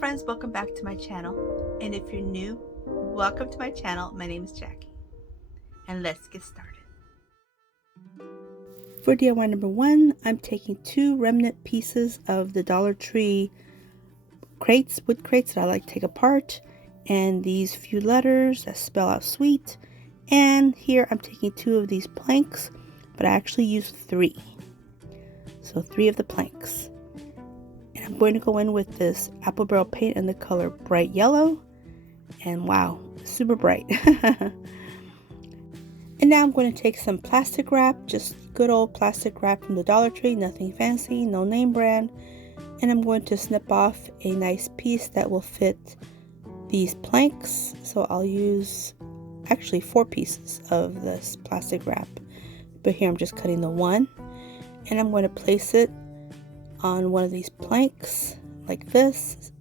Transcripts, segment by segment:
friends, welcome back to my channel. And if you're new, welcome to my channel. My name is Jackie. And let's get started. For DIY number 1, I'm taking 2 remnant pieces of the Dollar Tree crates, wood crates that I like to take apart, and these few letters that spell out sweet. And here I'm taking 2 of these planks, but I actually used 3. So 3 of the planks. And I'm going to go in with this apple barrel paint in the color bright yellow. And wow, super bright. And now I'm going to take some plastic wrap, just good old plastic wrap from the Dollar Tree, nothing fancy, no name brand. And I'm going to snip off a nice piece that will fit these planks. So I'll use actually 4 pieces of this plastic wrap. But here I'm just cutting the one. And I'm going to place it on one of these planks like this.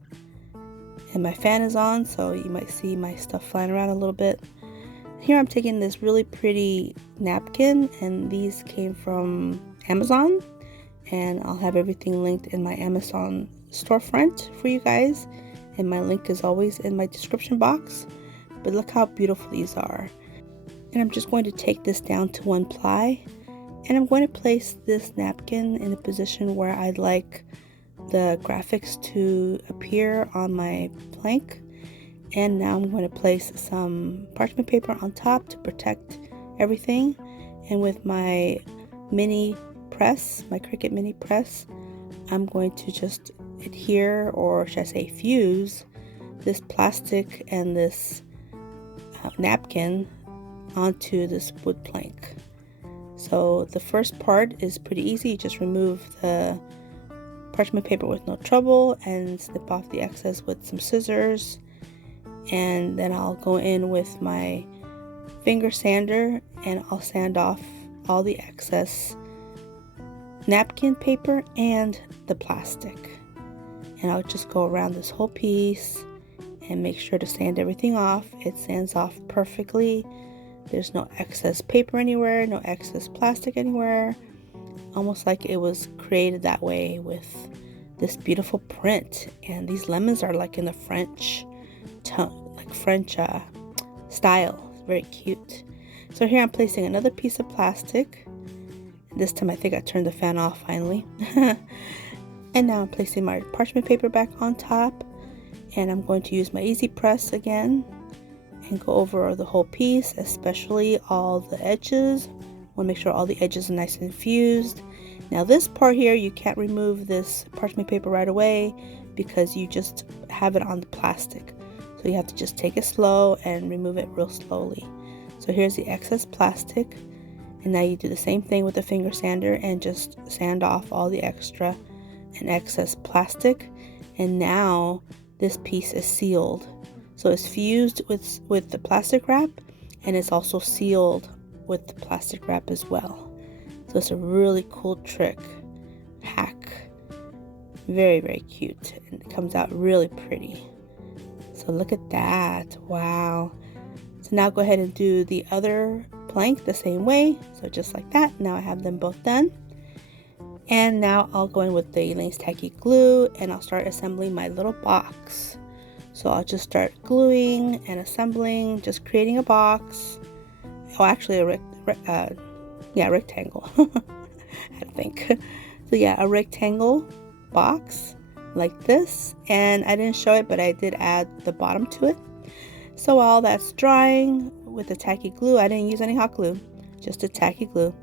And my fan is on, so you might see my stuff flying around a little bit. Here I'm taking this really pretty napkin, and these came from Amazon, and I'll have everything linked in my Amazon storefront for you guys, and my link is always in my description box. But look how beautiful these are. And I'm just going to take this down to 1 ply, and I'm going to place this napkin in a position where I'd like the graphics to appear on my plank. And now I'm going to place some parchment paper on top to protect everything. And with my mini press, my Cricut mini press, I'm going to just adhere, or should I say fuse, this plastic and this napkin onto this wood plank. So the first part is pretty easy. You just remove the parchment paper with no trouble and snip off the excess with some scissors. And then I'll go in with my finger sander and I'll sand off all the excess napkin paper and the plastic. And I'll just go around this whole piece and make sure to sand everything off. It sands off perfectly. There's no excess paper anywhere, no excess plastic anywhere. Almost like it was created that way with this beautiful print. And these lemons are like in the French style. Very cute. So here I'm placing another piece of plastic. This time I think I turned the fan off finally. And now I'm placing my parchment paper back on top, and I'm going to use my easy press again and go over the whole piece, especially all the edges. I want to make sure all the edges are nice and fused. Now this part here, you can't remove this parchment paper right away because you just have it on the plastic. So you have to just take it slow and remove it real slowly. So here's the excess plastic. And now you do the same thing with the finger sander and just sand off all the extra and excess plastic. And now this piece is sealed. So it's fused with the plastic wrap, and it's also sealed with the plastic wrap as well. So it's a really cool trick, hack. Very, very cute. And it comes out really pretty. So look at that. Wow. So now go ahead and do the other plank the same way. So just like that. Now I have them both done. And now I'll go in with the Elaine's Tacky Glue and I'll start assembling my little box. So I'll just start gluing and assembling, just creating a box. Oh, actually a rectangle. I think. So yeah, a rectangle box like this. And I didn't show it, but I did add the bottom to it. So while that's drying with the tacky glue, I didn't use any hot glue, just a tacky glue.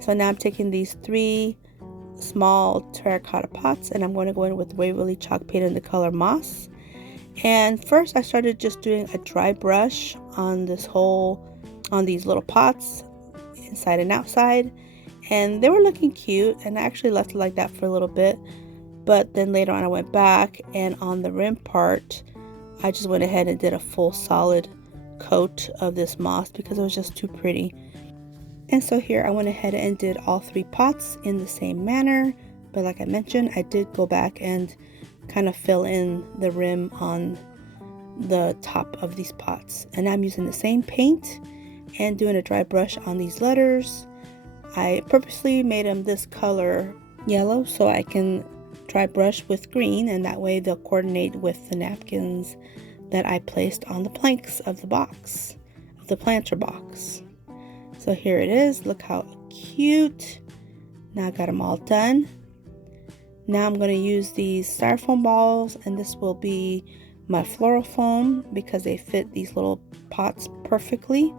So now I'm taking these 3 small terracotta pots and I'm going to go in with Waverly chalk paint in the color moss. And first I started just doing a dry brush on these little pots, inside and outside, and they were looking cute, and I actually left it like that for a little bit. But then later on I went back, and on the rim part I just went ahead and did a full solid coat of this moss because it was just too pretty. And so here I went ahead and did all 3 pots in the same manner, but like I mentioned, I did go back and kind of fill in the rim on the top of these pots. And I'm using the same paint and doing a dry brush on these letters. I purposely made them this color yellow so I can dry brush with green, and that way they'll coordinate with the napkins that I placed on the planks of the box, of the planter box. So here it is. Look how cute. Now I got them all done. Now I'm going to use these styrofoam balls, and this will be my floral foam because they fit these little pots perfectly.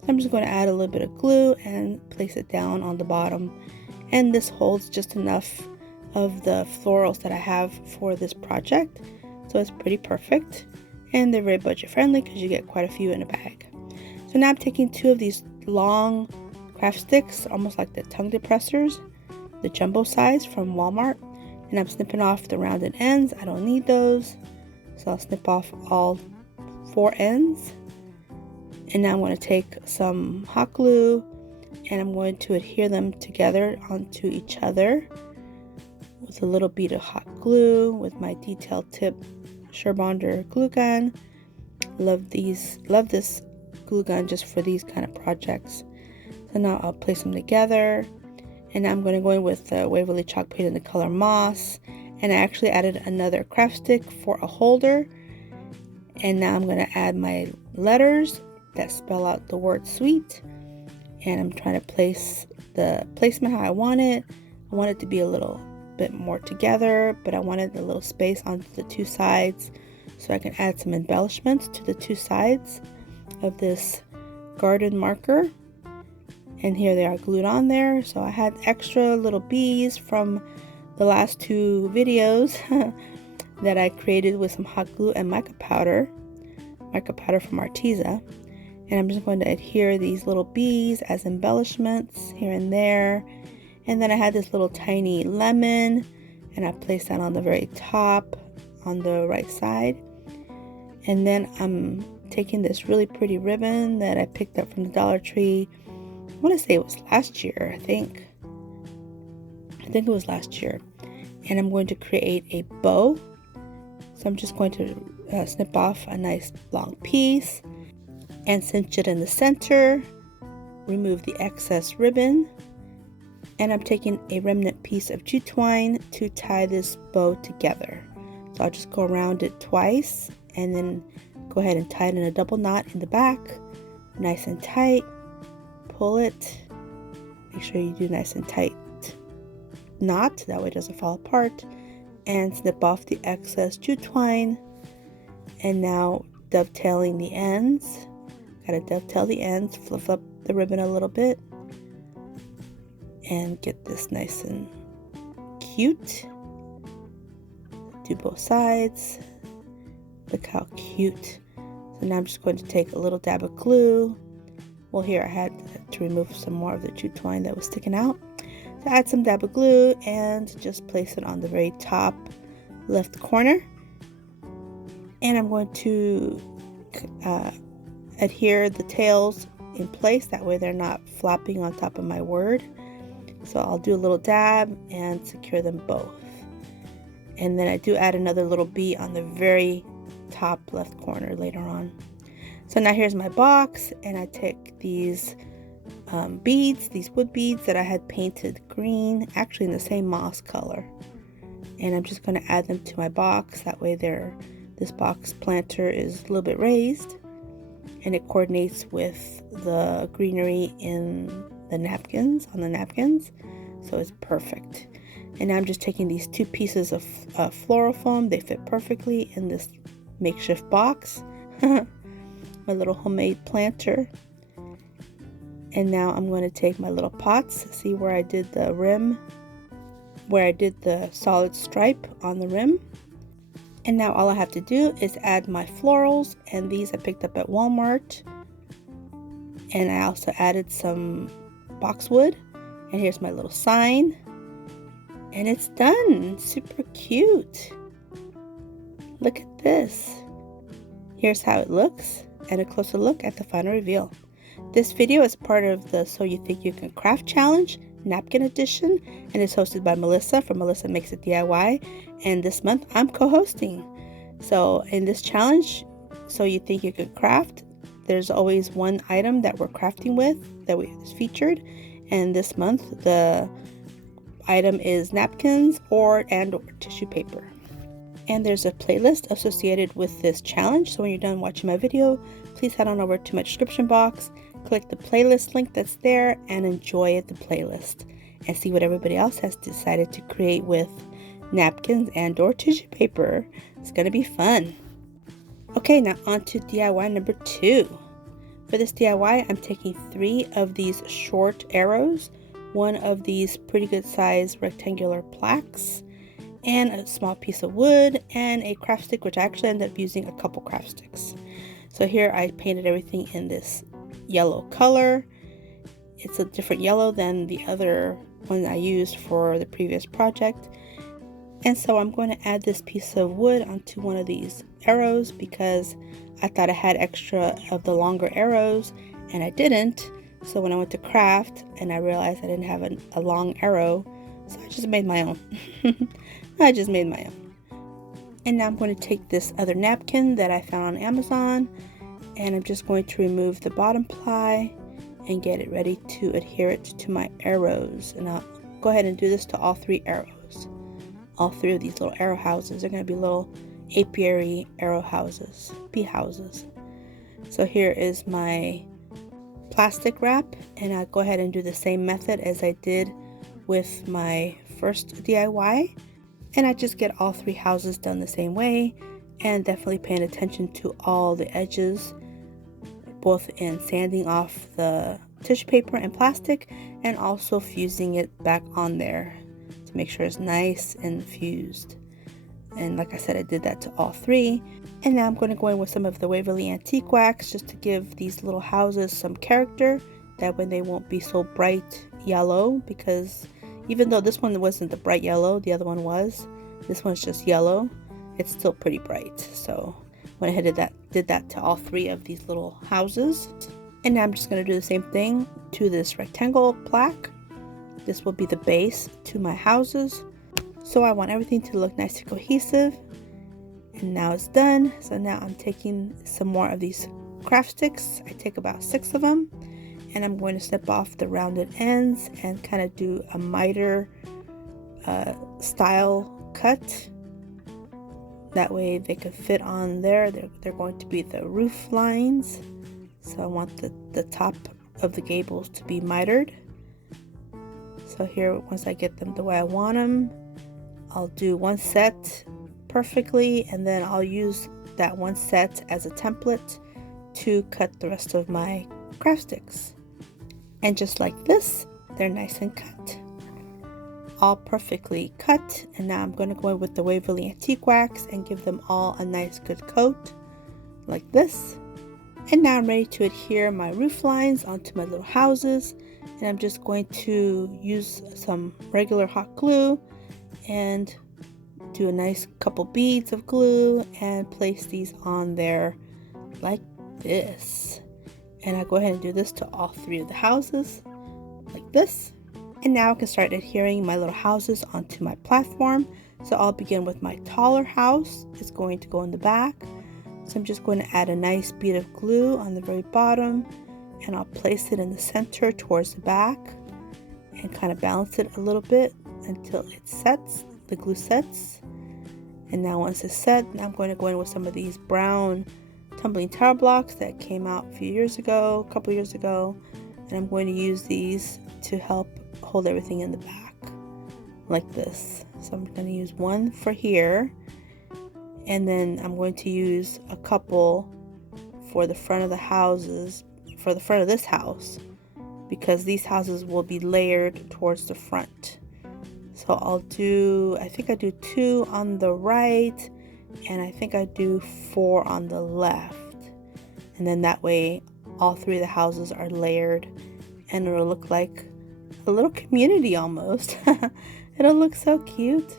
So I'm just going to add a little bit of glue and place it down on the bottom, and this holds just enough of the florals that I have for this project, so it's pretty perfect, and they're very budget friendly because you get quite a few in a bag. So now I'm taking 2 of these long craft sticks, almost like the tongue depressors, the jumbo size from Walmart, and I'm snipping off the rounded ends. I don't need those, so I'll snip off all 4 ends. And now I'm going to take some hot glue and I'm going to adhere them together onto each other with a little bead of hot glue with my detail tip Surebonder glue gun. Love this glue gun just for these kind of projects. So now I'll place them together, and I'm going to go in with the Waverly chalk paint in the color moss, and I actually added another craft stick for a holder. And now I'm going to add my letters that spell out the word sweet, and I'm trying to place the placement how I want it. I want it to be a little bit more together, but I wanted a little space on the 2 sides so I can add some embellishments to the 2 sides of this garden marker. And here they are glued on there. So I had extra little bees from the last 2 videos that I created with some hot glue and mica powder from Arteza. And I'm just going to adhere these little bees as embellishments here and there. And then I had this little tiny lemon, and I placed that on the very top on the right side. And then I'm taking this really pretty ribbon that I picked up from the Dollar Tree. I want to say it was last year, I think it was last year. And I'm going to create a bow. So I'm just going to snip off a nice long piece and cinch it in the center, remove the excess ribbon, and I'm taking a remnant piece of jute twine to tie this bow together. So I'll just go around it twice and then go ahead and tie it in a double knot in the back, nice and tight. Pull it, make sure you do nice and tight knot, that way it doesn't fall apart, and snip off the excess jute twine. And now dovetailing the ends. Gotta dovetail the ends, flip up the ribbon a little bit, and get this nice and cute. Do both sides. Look how cute. So now I'm just going to take a little dab of glue. Well, here I had to remove some more of the jute twine that was sticking out. So add some dab of glue and just place it on the very top left corner. And I'm going to adhere the tails in place, that way they're not flopping on top of my word. So I'll do a little dab and secure them both. And then I do add another little bee on the very top left corner later on. So now here's my box, and I take these beads, these wood beads that I had painted green, actually in the same moss color. And I'm just going to add them to my box, that way this box planter is a little bit raised, and it coordinates with the greenery in the napkins, so it's perfect. And now I'm just taking these 2 pieces of floral foam. They fit perfectly in this makeshift box, my little homemade planter. And now I'm going to take my little pots, see where I did the rim, where I did the solid stripe on the rim. And now all I have to do is add my florals, and these I picked up at Walmart. And I also added some boxwood, and here's my little sign, and it's done. Super cute. Look at this. Here's how it looks, and a closer look at the final reveal. This video is part of the So You Think You Can Craft Challenge Napkin Edition, and is hosted by Melissa from Melissa Makes It DIY, and this month I'm co-hosting. So in this challenge, So You Think You Can Craft, there's always one item that we're crafting with that is featured, and this month the item is napkins or tissue paper. And there's a playlist associated with this challenge, so when you're done watching my video, please head on over to my description box, click the playlist link that's there, and enjoy the playlist and see what everybody else has decided to create with napkins and or tissue paper. It's gonna be fun. Okay, now on to DIY number 2. For this DIY, I'm taking 3 of these short arrows, 1 of these pretty good size rectangular plaques, and a small piece of wood, and a craft stick, which I actually ended up using a couple craft sticks. So here I painted everything in this yellow color. It's a different yellow than the other one I used for the previous project. And so I'm going to add this piece of wood onto one of these arrows because I thought I had extra of the longer arrows and I didn't. So when I went to craft and I realized I didn't have a long arrow, so I just made my own. I just made my own. And now I'm going to take this other napkin that I found on Amazon, and I'm just going to remove the bottom ply and get it ready to adhere it to my arrows. And I'll go ahead and do this to all 3 arrows. All 3 of these little arrow houses. They're going to be little apiary arrow houses, bee houses. So here is my plastic wrap, and I'll go ahead and do the same method as I did with my first DIY. And I just get all 3 houses done the same way, and definitely paying attention to all the edges, both in sanding off the tissue paper and plastic and also fusing it back on there to make sure it's nice and fused. And like I said, I did that to all 3. And now I'm going to go in with some of the Waverly Antique Wax just to give these little houses some character. That way they won't be so bright yellow, because even though this one wasn't the bright yellow, the other one was. This one's just yellow. It's still pretty bright. So went ahead and did that to all 3 of these little houses. And now I'm just going to do the same thing to this rectangle plaque. This will be the base to my houses. So I want everything to look nice and cohesive. And now it's done. So now I'm taking some more of these craft sticks. I take about 6 of them. And I'm going to snip off the rounded ends and kind of do a miter style cut. That way they could fit on there. They're going to be the roof lines. So I want the top of the gables to be mitered. So here, once I get them the way I want them, I'll do one set perfectly, and then I'll use that one set as a template to cut the rest of my craft sticks. And just like this, they're nice and cut. All perfectly cut. And now I'm going to go in with the Waverly Antique Wax and give them all a nice good coat like this. And now I'm ready to adhere my roof lines onto my little houses. And I'm just going to use some regular hot glue and do a nice couple beads of glue and place these on there like this. And I go ahead and do this to all 3 of the houses like this. And now I can start adhering my little houses onto my platform. So I'll begin with my taller house. It's going to go in the back. So I'm just going to add a nice bead of glue on the very bottom, and I'll place it in the center towards the back and kind of balance it a little bit until it sets, the glue sets. And now once it's set, now I'm going to go in with some of these brown tumbling tower blocks that came out a couple years ago, and I'm going to use these to help hold everything in the back like this. So I'm going to use one for here, and then I'm going to use a couple for the front of the houses, for the front of this house, because these houses will be layered towards the front. So I think I do 2 on the right, and I think I do 4 on the left. And then that way all 3 of the houses are layered, and it'll look like a little community almost. It'll look so cute.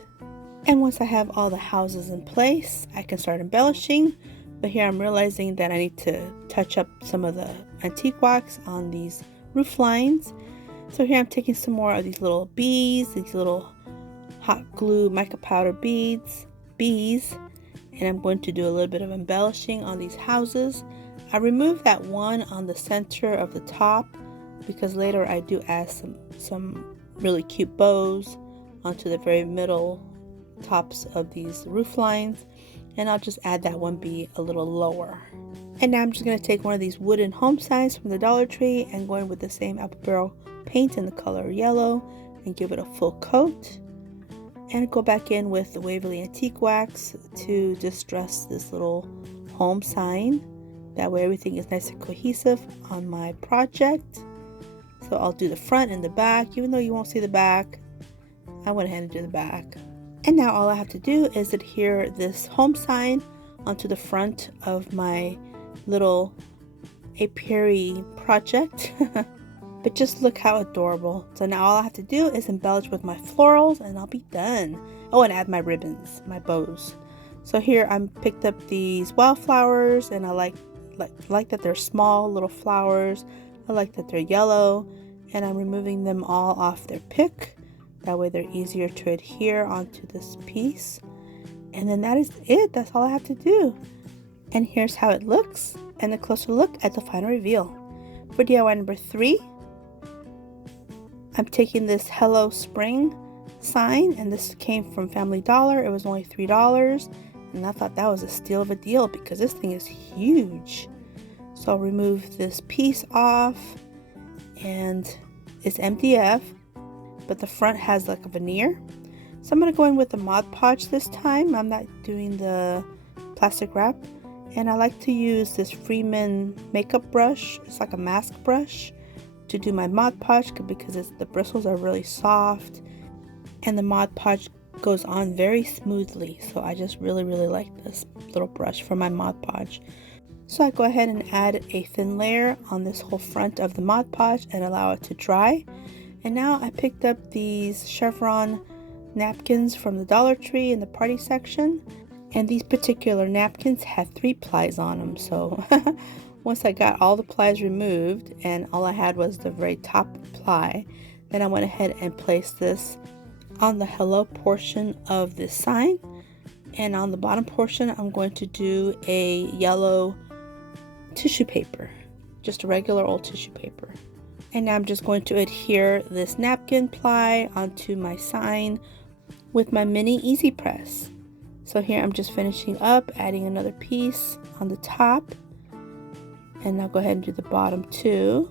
And once I have all the houses in place, I can start embellishing. But here I'm realizing that I need to touch up some of the antique wax on these roof lines. So here I'm taking some more of these little bees, these little hot glue mica powder bees, and I'm going to do a little bit of embellishing on these houses. I removed that one on the center of the top because later I do add some really cute bows onto the very middle tops of these roof lines, and I'll just add that one B a little lower. And now I'm just going to take one of these wooden home signs from the Dollar Tree and go in with the same apple barrel paint in the color yellow and give it a full coat, and go back in with the Waverly Antique Wax to distress this little home sign. That way everything is nice and cohesive on my project. So I'll do the front and the back. Even though you won't see the back, I went ahead and did the back. And now all I have to do is adhere this home sign onto the front of my little apiary project. But just look how adorable. So now all I have to do is embellish with my florals and I'll be done. Oh, and add my ribbons, my bows. So here I picked up these wildflowers, and I like that they're small little flowers. I like that they're yellow, and I'm removing them all off their pick. That way they're easier to adhere onto this piece. And then that is it. That's all I have to do. And here's how it looks, and a closer look at the final reveal. For DIY number 3, I'm taking this Hello Spring sign, and this came from Family Dollar. It was only $3, and I thought that was a steal of a deal because this thing is huge. So I'll remove this piece off, and it's MDF, but the front has like a veneer. So I'm going to go in with the Mod Podge this time. I'm not doing the plastic wrap, and I like to use this Freeman makeup brush. It's like a mask brush to do my Mod Podge because the bristles are really soft, and the Mod Podge goes on very smoothly. So I just really like this little brush for my Mod Podge. So I go ahead and add a thin layer on this whole front of the Mod Podge and allow it to dry. And now I picked up these chevron napkins from the Dollar Tree in the party section, and these particular napkins had 3 plies on them. So once I got all the plies removed and all I had was the very top ply, then I went ahead and placed this on the hello portion of this sign, and on the bottom portion I'm going to do a yellow tissue paper, just a regular old tissue paper. And now I'm just going to adhere this napkin ply onto my sign with my mini easy press. So here I'm just finishing up, adding another piece on the top, and I'll go ahead and do the bottom too.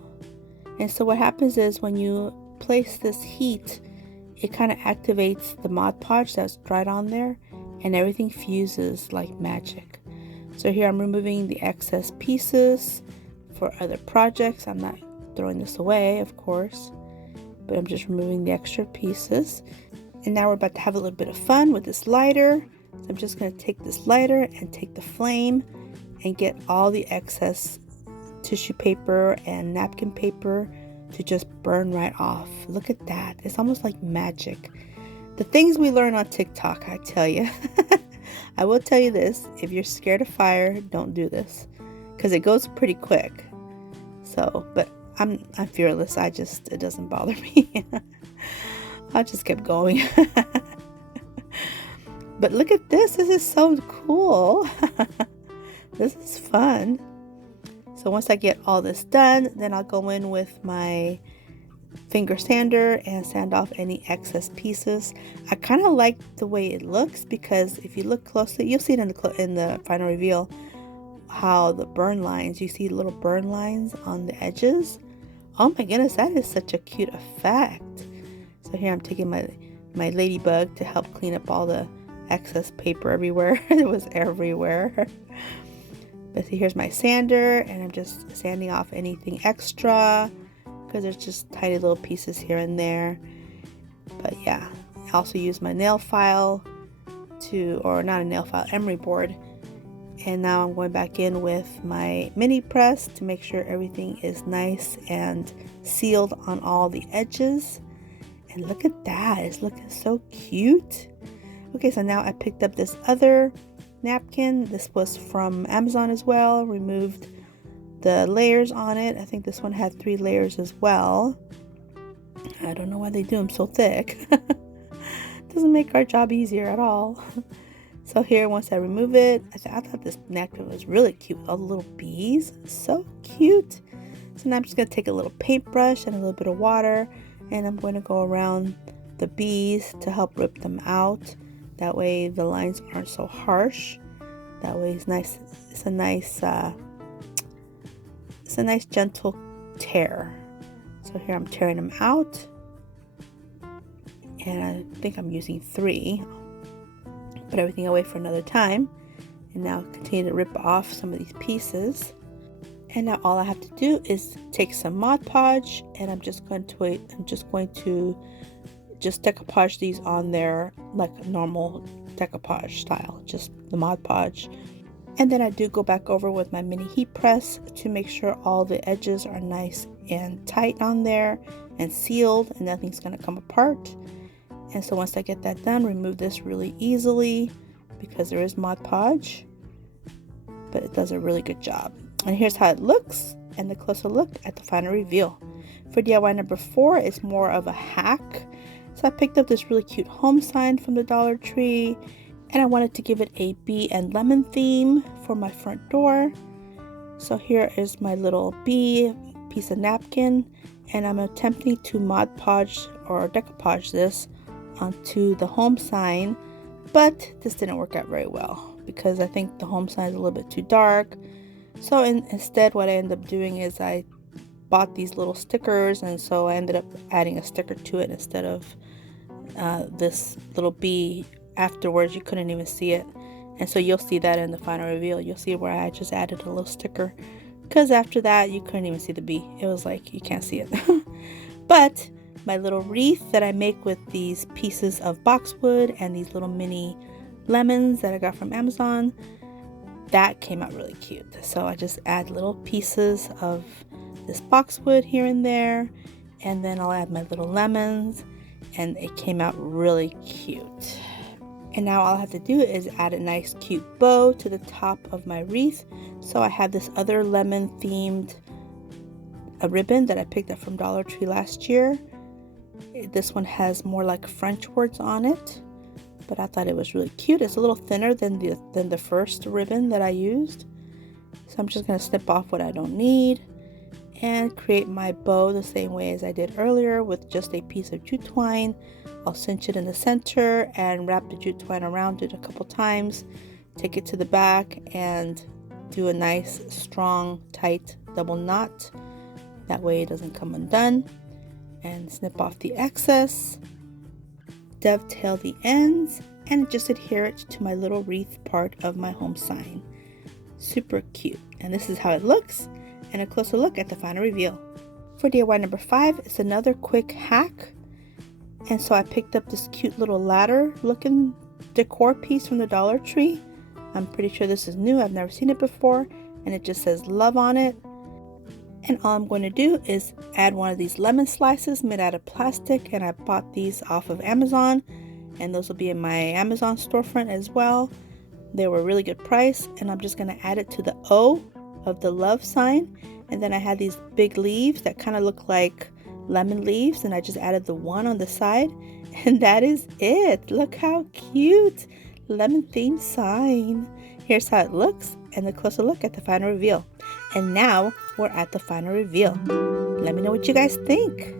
And so what happens is when you place this heat, it kind of activates the Mod Podge that's dried on there, and everything fuses like magic. So here I'm removing the excess pieces for other projects. I'm not throwing this away, of course, but I'm just removing the extra pieces. And now we're about to have a little bit of fun with this lighter. So I'm just going to take this lighter and take the flame and get all the excess tissue paper and napkin paper to just burn right off. Look at that. It's almost like magic. The things we learn on TikTok, I tell you. I will tell you this, if you're scared of fire, don't do this, because it goes pretty quick. So, but I'm fearless. It doesn't bother me. I just kept going. But look at this. This is so cool. This is fun. So once I get all this done, then I'll go in with my finger sander and sand off any excess pieces. I kind of like the way it looks because if you look closely, you'll see it in the final reveal how the burn lines, you see little burn lines on the edges. Oh my goodness, that is such a cute effect. So here I'm taking my ladybug to help clean up all the excess paper everywhere. It was everywhere. But see, here's my sander, and I'm just sanding off anything extra because there's just tiny little pieces here and there. But yeah, I also use my nail file or not a nail file, emery board. And now I'm going back in with my mini press to make sure everything is nice and sealed on all the edges. And look at that, it's looking so cute. Okay, so now I picked up this other napkin. This was from Amazon as well. Removed the layers on it. I think this one had 3 layers as well. I don't know why they do them so thick. Doesn't make our job easier at all. So here, once I remove it, I thought this napkin was really cute with all the little bees. So cute. So now I'm just going to take a little paintbrush and a little bit of water, and I'm going to go around the bees to help rip them out. That way the lines aren't so harsh. That way it's nice. It's a nice gentle tear. So here I'm tearing them out, and I think I'm using 3. Put everything away for another time, and now continue to rip off some of these pieces. And now all I have to do is take some Mod Podge, and I'm just going to decoupage these on there like normal decoupage style, just the Mod Podge. And then I do go back over with my mini heat press to make sure all the edges are nice and tight on there and sealed, and nothing's going to come apart. And so once I get that done, remove this really easily because there is Mod Podge, but it does a really good job. And here's how it looks, and the closer look at the final reveal. For DIY number 4, it's more of a hack. So I picked up this really cute home sign from the Dollar Tree, and I wanted to give it a bee and lemon theme for my front door. So here is my little bee piece of napkin, and I'm attempting to Mod Podge or decoupage this onto the home sign, but this didn't work out very well because I think the home sign is a little bit too dark. So instead what I ended up doing is I bought these little stickers, and so I ended up adding a sticker to it instead of this little bee. Afterwards you couldn't even see it, and so you'll see that in the final reveal. You'll see where I just added a little sticker, because after that you couldn't even see the bee. It was like you can't see it. But my little wreath that I make with these pieces of boxwood and these little mini lemons that I got from Amazon, that came out really cute. So I just add little pieces of this boxwood here and there, and then I'll add my little lemons, and it came out really cute. And now all I have to do is add a nice cute bow to the top of my wreath. So I have this other lemon themed ribbon that I picked up from Dollar Tree last year. This one has more like French words on it, but I thought it was really cute. It's a little thinner than the first ribbon that I used. So I'm just going to snip off what I don't need and create my bow the same way as I did earlier with just a piece of jute twine. I'll cinch it in the center and wrap the jute twine around it a couple times, take it to the back and do a nice strong tight double knot. That way it doesn't come undone. And snip off the excess, dovetail the ends, and just adhere it to my little wreath part of my home sign. Super cute. And this is how it looks, and a closer look at the final reveal. For DIY number 5, it's another quick hack. And so I picked up this cute little ladder looking decor piece from the Dollar Tree. I'm pretty sure this is new. I've never seen it before, and it just says love on it. And all I'm going to do is add one of these lemon slices made out of plastic, and I bought these off of Amazon, and those will be in my Amazon storefront as well. They were a really good price, and I'm just going to add it to the O of the love sign. And then I had these big leaves that kind of look like lemon leaves, and I just added the one on the side, and that is it. Look how cute. Lemon themed sign. Here's how it looks, and a closer look at the final reveal. And now we're at the final reveal. Let me know what you guys think.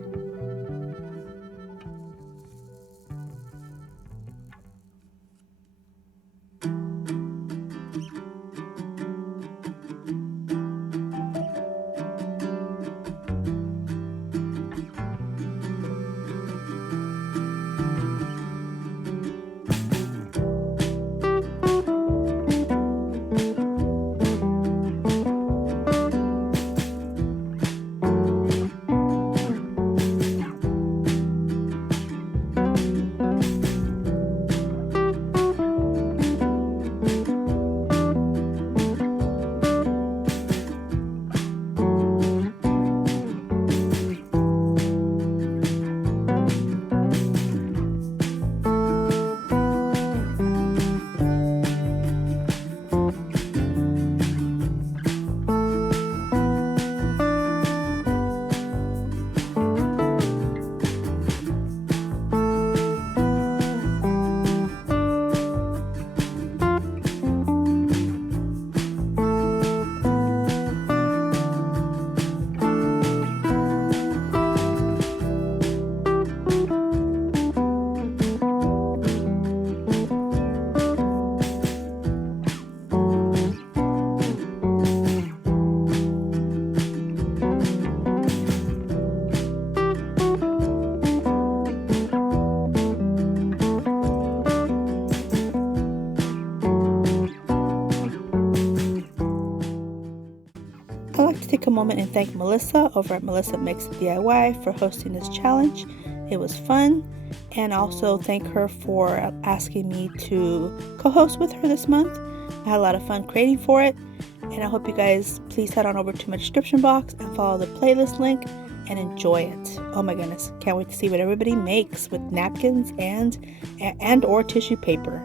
moment and thank Melissa over at Melissa Makes It DIY for hosting this challenge. It was fun. And also thank her for asking me to co-host with her this month. I had a lot of fun creating for it. And I hope you guys please head on over to my description box and follow the playlist link and enjoy it. Oh my goodness, can't wait to see what everybody makes with napkins and or tissue paper.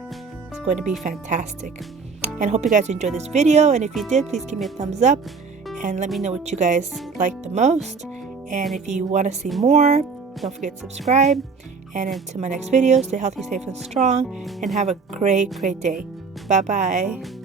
It's going to be fantastic. And I hope you guys enjoyed this video, and if you did, please give me a thumbs up and let me know what you guys like the most. And if you want to see more, don't forget to subscribe. And until my next video, stay healthy, safe, and strong, and have a great day. Bye bye.